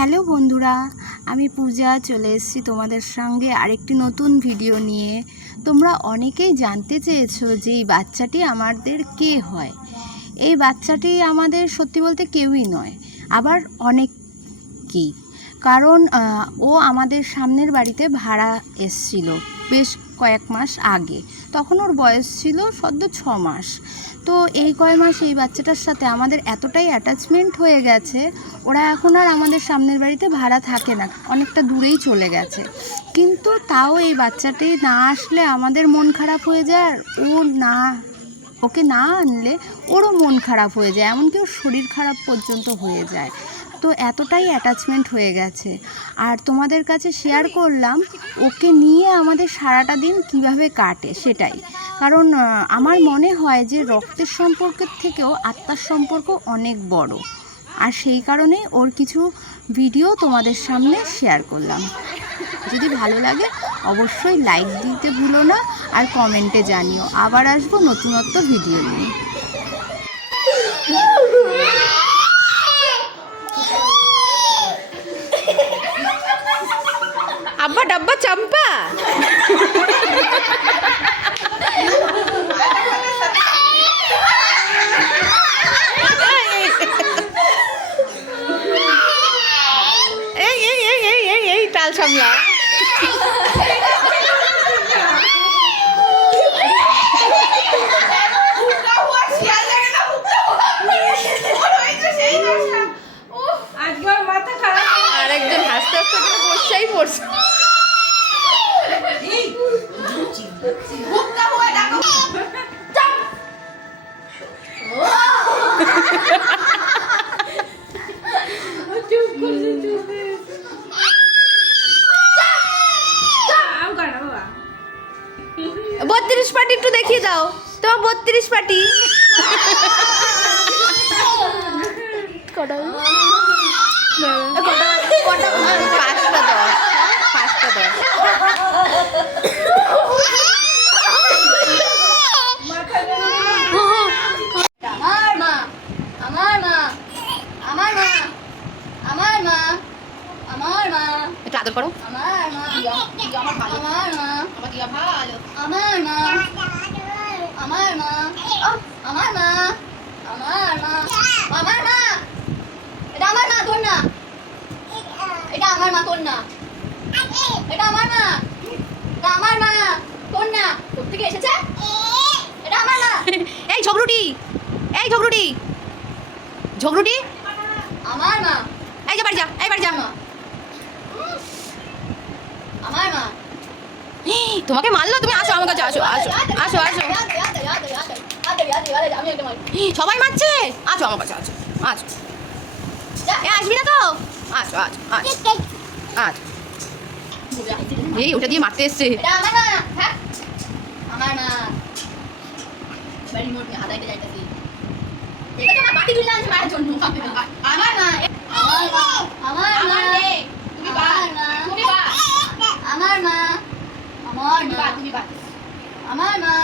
Hello বন্ধুরা, আমি পূজা চলে এসেছি তোমাদের সঙ্গে আরেকটি নতুন ভিডিও নিয়ে। তোমরা অনেকেই জানতে চেয়েছো যে এই বাচ্চাটি আমাদের কে হয়। এই বাচ্চাটি আমাদের সত্যি বলতে কেউই নয়, আবার অনেকই। কারণ ও আমাদের সামনের বাড়িতে ভাড়া এসছিল বেশ কয়েক মাস আগে। তখন ওর বয়স ছিল সদ্য 6 মাস। তো এই কয় মাস এই বাচ্চাটার সাথে আমাদের এতটাই অ্যাটাচমেন্ট হয়ে গেছে, ওরা এখন আর আমাদের সামনের বাড়িতে ভাড়া থাকে না, অনেকটা দূরেই চলে গেছে। কিন্তু তাও এই বাচ্চাটি না আসলে আমাদের মন খারাপ হয়ে যায়, আর ওকে না আনলে ওরও মন খারাপ হয়ে যায়, এমনকি ওর শরীর খারাপ পর্যন্ত হয়ে যায়। তো এতটাই অ্যাটাচমেন্ট হয়ে গেছে। আর তোমাদের কাছে শেয়ার করলাম ওকে নিয়ে আমাদের সারাটা দিন কিভাবে কাটে সেটাই। কারণ আমার মনে হয় যে রক্তের সম্পর্কের থেকেও আত্মার সম্পর্ক অনেক বড়। আর সেই কারণে ওর কিছু ভিডিও তোমাদের সামনে শেয়ার করলাম। যদি ভালো লাগে অবশ্যই লাইক দিতে ভুলো না, আর কমেন্টে জানিও। আবার আসবো নতুনত্ব ভিডিও নিয়ে। আব্বা ডাব্বা চাম্পা এই টাল সামলা। আর একজন হাসতে হাসতে বসেই পড়ছে। বত্রিশ পাটি একটু দেখিয়ে দাও তো, 32 পাটি। পাঁচটা দশ। একটু আদর করো। এই ঝগড়ুটি, আমার মা, এই যে বাড়ি যা, এই বাড়ি যা। আমার মা। তোমাকে মারলো, তুমি আসো আমার কাছে, আসো। সবাই মারছে, আসো আমার কাছে, আসো। এ আসবি না তো, আসো। এই ওটা দিয়ে মারতে এসছে। আমার মা, হ্যাঁ আমার মা। এবার রিমোট নিয়ে হাতাইতে যাইতেছি। এটা তো না বাটি তুলে আনছে মায়ের জন্য। আমার মা, আমার মা, তুমি বা, আমার মা, আমার মা, আমার মা।